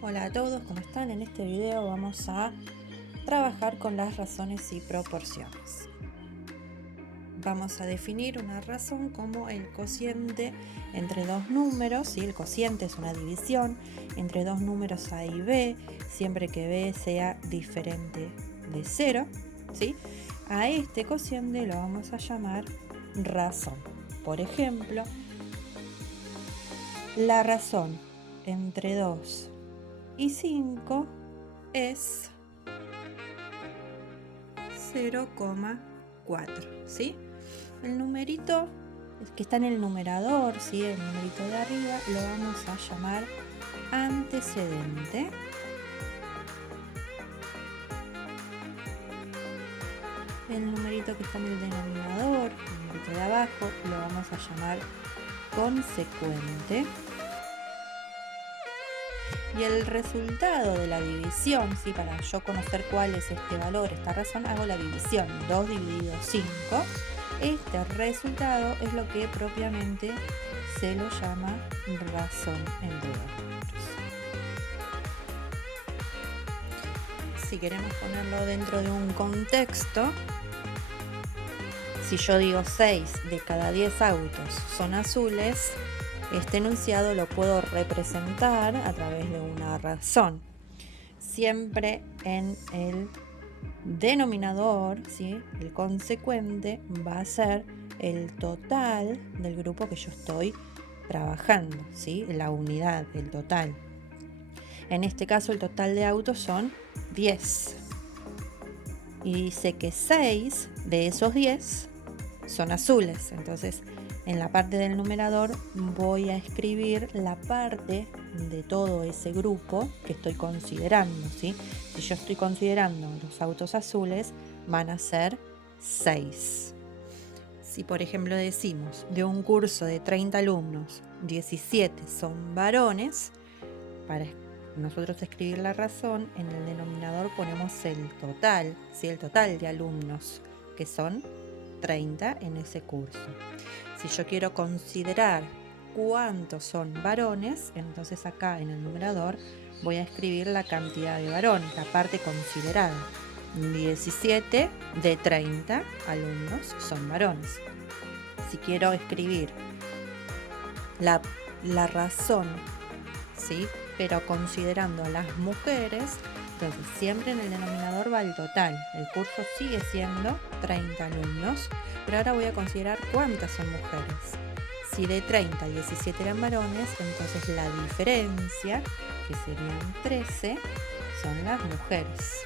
Hola a todos, ¿cómo están? En este video vamos a trabajar con las razones y proporciones. Vamos a definir una razón como el cociente entre dos números, ¿sí? El cociente es una división entre dos números A y B, siempre que B sea diferente de 0, ¿sí? A este cociente lo vamos a llamar razón. Por ejemplo, la razón entre 2 y 5 es 0,4, ¿sí? El numerito que está en el numerador, ¿sí? El numerito de arriba lo vamos a llamar antecedente. El numerito que está en el denominador, el numerito de abajo, lo vamos a llamar consecuente. Y el resultado de la división, ¿sí? Para yo conocer cuál es este valor, esta razón, hago la división. 2 dividido 5. Este resultado es lo que propiamente se lo llama razón entre dos números. Si queremos ponerlo dentro de un contexto, si yo digo 6 de cada 10 autos son azules, este enunciado lo puedo representar a través de una razón. Siempre en el denominador, ¿sí? El consecuente va a ser el total del grupo que yo estoy trabajando, ¿sí? La unidad, el total. En este caso el total de autos son 10. Y dice que 6 de esos 10 son azules. Entonces, en la parte del numerador voy a escribir la parte de todo ese grupo que estoy considerando, ¿sí? Si yo estoy considerando los autos azules, van a ser 6. Si por ejemplo decimos de un curso de 30 alumnos, 17 son varones, para nosotros escribir la razón, en el denominador ponemos el total, ¿sí? El total de alumnos, que son 30 en ese curso. Si yo quiero considerar cuántos son varones, entonces acá en el numerador voy a escribir la cantidad de varones, la parte considerada. 17 de 30 alumnos son varones. Si quiero escribir la razón, ¿sí? Pero considerando a las mujeres, entonces siempre en el denominador va el total. El curso sigue siendo 30 alumnos, pero ahora voy a considerar cuántas son mujeres. Si de 30 a 17 eran varones, entonces la diferencia, que serían 13, son las mujeres.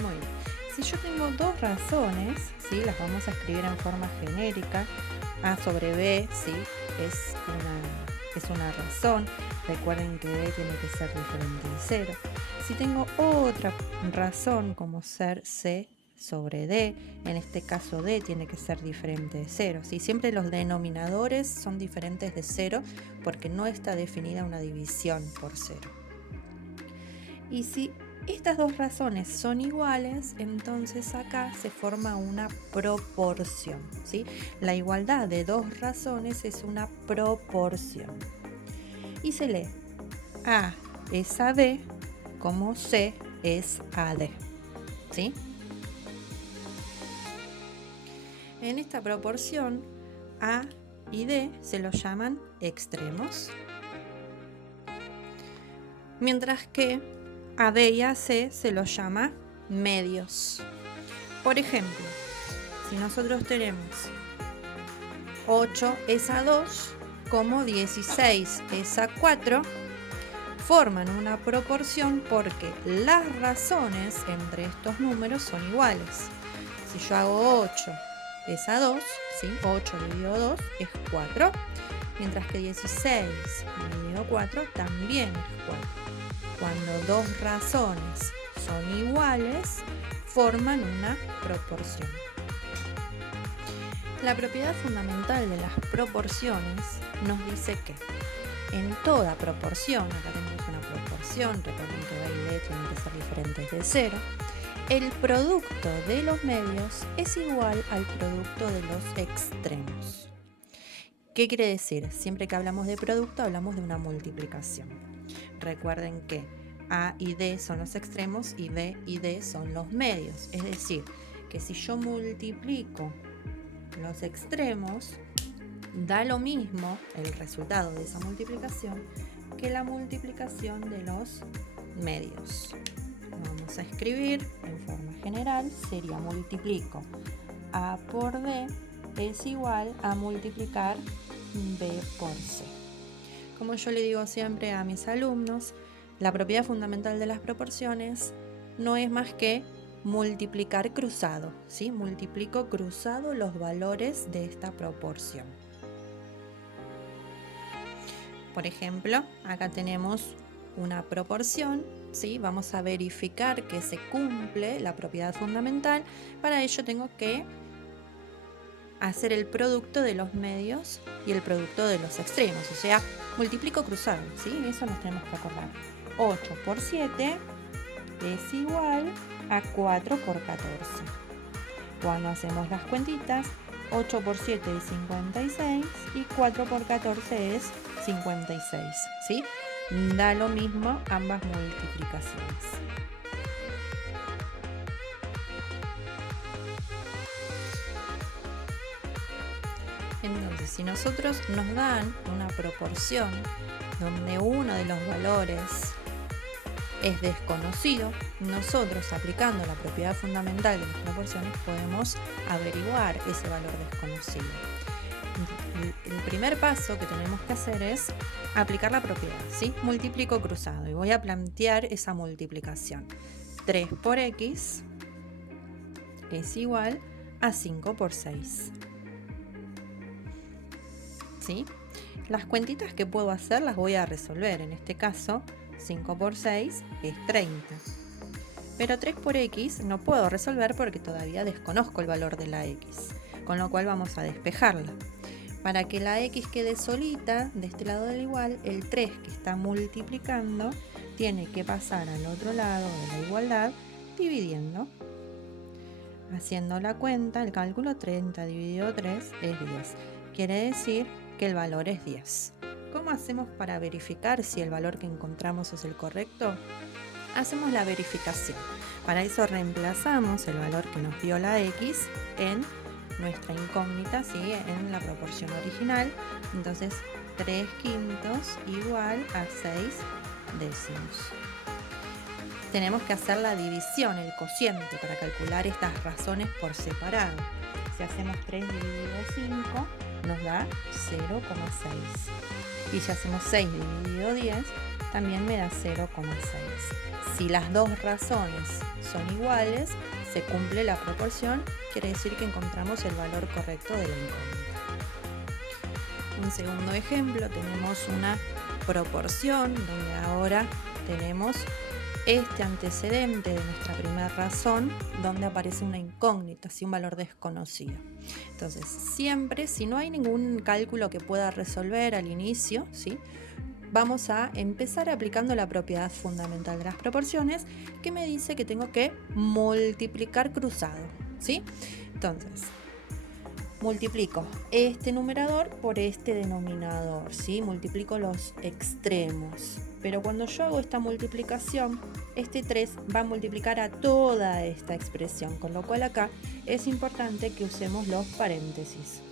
Muy bien. Si yo tengo dos razones, ¿sí? Las vamos a escribir en forma genérica. A sobre B, ¿sí? es una razón. Recuerden que B tiene que ser diferente de 0. Si tengo otra razón como ser C sobre D, en este caso D tiene que ser diferente de 0. ¿Sí? Siempre los denominadores son diferentes de 0 porque no está definida una división por 0. Y si estas dos razones son iguales, entonces acá se forma una proporción, ¿sí? La igualdad de dos razones es una proporción. Y se lee A es a B como C es a D, ¿sí? En esta proporción, A y D se los llaman extremos, mientras que a B y a C se los llama medios. Por ejemplo, si nosotros tenemos 8 es a 2 como 16 es a 4, forman una proporción porque las razones entre estos números son iguales. Si yo hago 8 es a 2, ¿sí? 8 dividido 2 es 4, mientras que 16 dividido 4 también es 4. Cuando dos razones son iguales, forman una proporción. La propiedad fundamental de las proporciones nos dice que en toda proporción, acá tenemos una proporción, recuerden que B y D tienen que ser diferentes de 0, el producto de los medios es igual al producto de los extremos. ¿Qué quiere decir? Siempre que hablamos de producto hablamos de una multiplicación. Recuerden que A y D son los extremos y B y D son los medios. Es decir, que si yo multiplico los extremos, da lo mismo el resultado de esa multiplicación que la multiplicación de los medios. Vamos a escribir en forma general, sería multiplico A por B es igual a multiplicar B por C. Como yo le digo siempre a mis alumnos, la propiedad fundamental de las proporciones no es más que multiplicar cruzado, ¿sí? Multiplico cruzado los valores de esta proporción. Por ejemplo, acá tenemos una proporción, ¿sí? Vamos a verificar que se cumple la propiedad fundamental. Para ello tengo que hacer el producto de los medios y el producto de los extremos, o sea, multiplico cruzado, ¿sí? Eso nos tenemos que acordar. 8 por 7 es igual a 4 por 14. Cuando hacemos las cuentitas, 8 por 7 es 56 y 4 por 14 es 56, ¿sí? Da lo mismo ambas multiplicaciones. Entonces, si nosotros nos dan una proporción donde uno de los valores es desconocido, nosotros aplicando la propiedad fundamental de las proporciones podemos averiguar ese valor desconocido. El primer paso que tenemos que hacer es aplicar la propiedad, ¿sí? Multiplico cruzado y voy a plantear esa multiplicación. 3 por x es igual a 5 por 6. ¿Sí? Las cuentitas que puedo hacer las voy a resolver. En este caso, 5 por 6 es 30. Pero 3 por x no puedo resolver porque todavía desconozco el valor de la x, con lo cual vamos a despejarla. Para que la x quede solita, de este lado del igual, el 3 que está multiplicando tiene que pasar al otro lado de la igualdad dividiendo. Haciendo la cuenta, el cálculo 30 dividido 3 es 10. Quiere decir que el valor es 10. ¿Cómo hacemos para verificar si el valor que encontramos es el correcto? Hacemos la verificación. Para eso reemplazamos el valor que nos dio la x en nuestra incógnita, ¿sí? En la proporción original. Entonces 3 quintos igual a 6 décimos. Tenemos que hacer la división, el cociente, para calcular estas razones por separado. Si hacemos 3 dividido 5 nos da 0,6. Y si hacemos 6 dividido 10 también me da 0,6. Si las dos razones son iguales, se cumple la proporción, quiere decir que encontramos el valor correcto de la incógnita. Un segundo ejemplo, tenemos una proporción donde ahora tenemos este antecedente de nuestra primera razón donde aparece una incógnita, ¿sí? Un valor desconocido. Entonces, siempre, si no hay ningún cálculo que pueda resolver al inicio, ¿sí? Vamos a empezar aplicando la propiedad fundamental de las proporciones que me dice que tengo que multiplicar cruzado, ¿sí? Entonces, multiplico este numerador por este denominador, ¿sí? Multiplico los extremos. Pero cuando yo hago esta multiplicación, este 3 va a multiplicar a toda esta expresión, con lo cual acá es importante que usemos los paréntesis.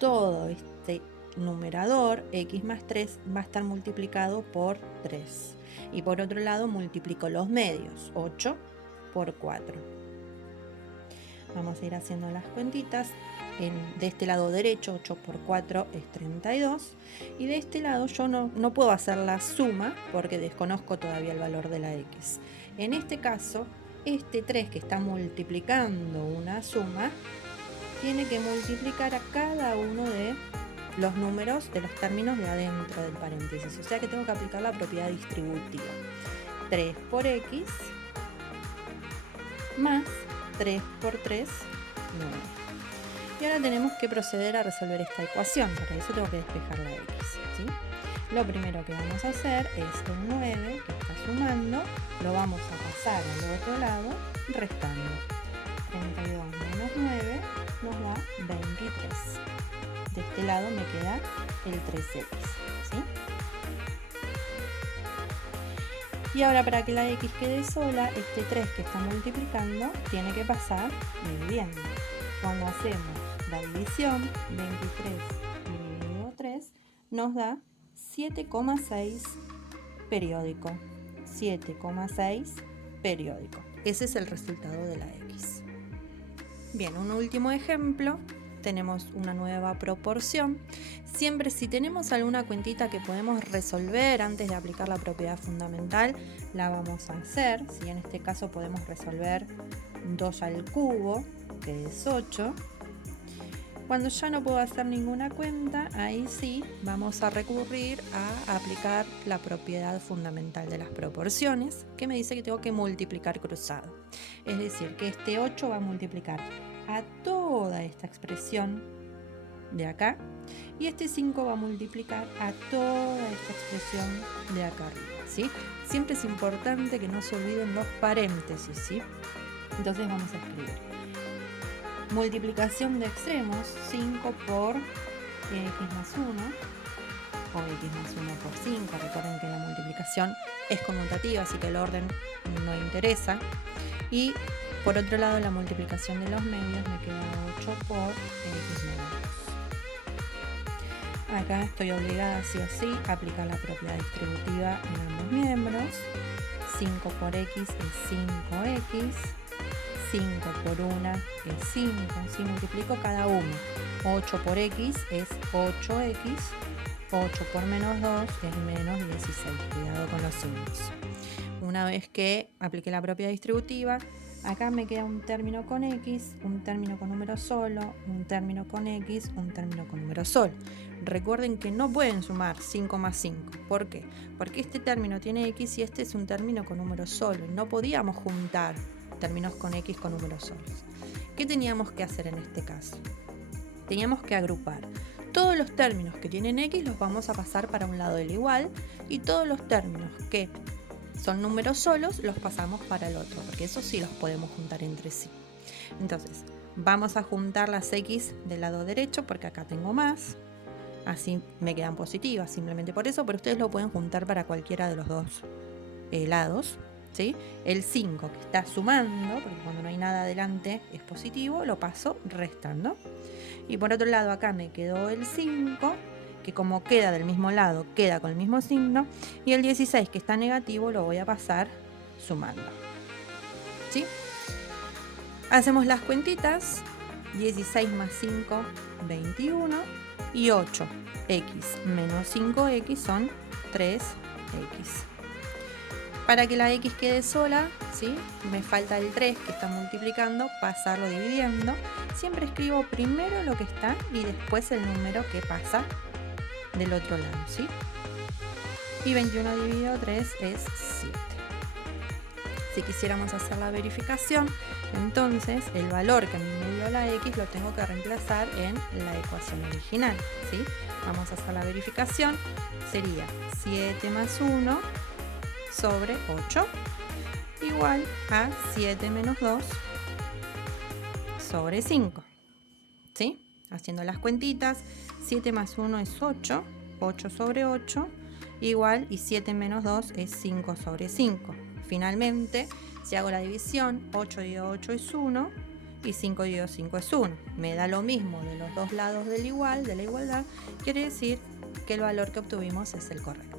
Todo este numerador, x más 3, va a estar multiplicado por 3. Y por otro lado multiplico los medios, 8 por 4. Vamos a ir haciendo las cuentitas. De este lado derecho, 8 por 4 es 32. Y de este lado yo no puedo hacer la suma porque desconozco todavía el valor de la x. En este caso, este 3 que está multiplicando una suma, tiene que multiplicar a cada uno de los números de los términos de adentro del paréntesis. O sea que tengo que aplicar la propiedad distributiva. 3 por x más 3 por 3, 9. Y ahora tenemos que proceder a resolver esta ecuación. Para eso tengo que despejar la x, ¿sí? Lo primero que vamos a hacer es el 9 que está sumando, lo vamos a pasar al otro lado restando. 32 menos 9 nos da 23. De este lado me queda el 3x, ¿sí? Y ahora para que la x quede sola, este 3 que está multiplicando tiene que pasar dividiendo. Cuando hacemos la división, 23 dividido 3 nos da 7,6 periódico. 7,6 periódico. Ese es el resultado de la x. Bien, un último ejemplo. Tenemos una nueva proporción. Siempre si tenemos alguna cuentita que podemos resolver antes de aplicar la propiedad fundamental, la vamos a hacer. Si en este caso podemos resolver 2 al cubo, que es 8. Cuando ya no puedo hacer ninguna cuenta, ahí sí vamos a recurrir a aplicar la propiedad fundamental de las proporciones, que me dice que tengo que multiplicar cruzado. Es decir, que este 8 va a multiplicar a toda esta expresión de acá y este 5 va a multiplicar a toda esta expresión de acá arriba, ¿sí? Siempre es importante que no se olviden los paréntesis, ¿sí? Entonces vamos a escribir multiplicación de extremos, 5 por x más 1 o x más 1 por 5. Recuerden que la multiplicación es conmutativa, así que el orden no interesa. Y por otro lado, la multiplicación de los medios me queda 8 por x menos 2. Acá estoy obligada sí o sí a aplicar la propiedad distributiva en ambos miembros. 5 por x es 5x. 5 por 1 es 5, si multiplico cada uno. 8 por x es 8x, 8 por menos 2 es menos 16. Cuidado con los signos. Una vez que apliqué la propiedad distributiva, acá me queda un término con x, un término con número solo, un término con x, un término con número solo. Recuerden que no pueden sumar 5 más 5. ¿Por qué? Porque este término tiene x y este es un término con número solo. No podíamos juntar términos con x con números solos. ¿Qué teníamos que hacer en este caso? Teníamos que agrupar. Todos los términos que tienen x los vamos a pasar para un lado del igual y todos los términos que son números solos los pasamos para el otro, porque esos sí los podemos juntar entre sí. Entonces, vamos a juntar las x del lado derecho porque acá tengo más. Así me quedan positivas, simplemente por eso, pero ustedes lo pueden juntar para cualquiera de los dos lados. ¿Sí? El 5 que está sumando, porque cuando no hay nada adelante es positivo, lo paso restando. Y por otro lado acá me quedó el 5, que como queda del mismo lado, queda con el mismo signo. Y el 16 que está negativo lo voy a pasar sumando. ¿Sí? Hacemos las cuentitas. 16 más 5, 21. Y 8x menos 5x son 3x. Para que la x quede sola, ¿sí? Me falta el 3 que está multiplicando, pasarlo dividiendo. Siempre escribo primero lo que está y después el número que pasa del otro lado, ¿sí? Y 21 dividido 3 es 7. Si quisiéramos hacer la verificación, entonces el valor que a mí me dio la x lo tengo que reemplazar en la ecuación original, ¿sí? Vamos a hacer la verificación. Sería 7 más 1 sobre 8 igual a 7 menos 2 sobre 5. ¿Sí? Haciendo las cuentitas, 7 más 1 es 8, 8 sobre 8 igual y 7 menos 2 es 5 sobre 5. Finalmente, si hago la división, 8 dividido 8 es 1 y 5 dividido 5 es 1. Me da lo mismo de los dos lados del igual, de la igualdad, quiere decir que el valor que obtuvimos es el correcto.